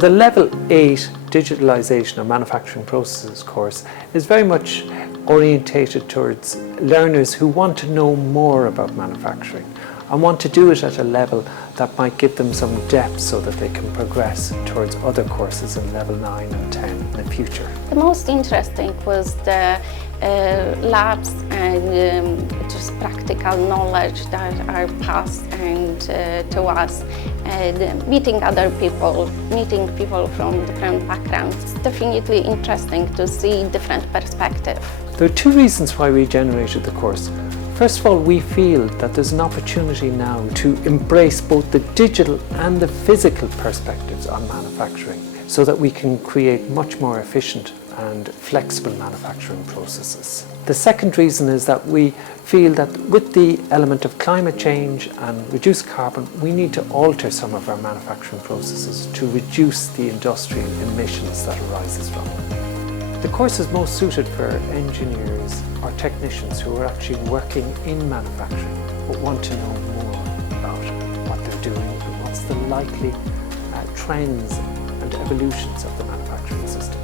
The Level 8 Digitalisation of Manufacturing Processes course is very much orientated towards learners who want to know more about manufacturing and want to do it at a level that might give them some depth so that they can progress towards other courses in level 9 and 10 in the future. The most interesting was the labs and just practical knowledge that are passed and to us, and meeting other people, meeting people from different backgrounds. It's definitely interesting to see different perspectives. There are two reasons why we generated the course. First of all, we feel that there's an opportunity now to embrace both the digital and the physical perspectives on manufacturing so that we can create much more efficient and flexible manufacturing processes. The second reason is that we feel that with the element of climate change and reduced carbon, we need to alter some of our manufacturing processes to reduce the industrial emissions that arises from them. The course is most suited for engineers or technicians who are actually working in manufacturing but want to know more about what they're doing and what's the likely trends and evolutions of the manufacturing system.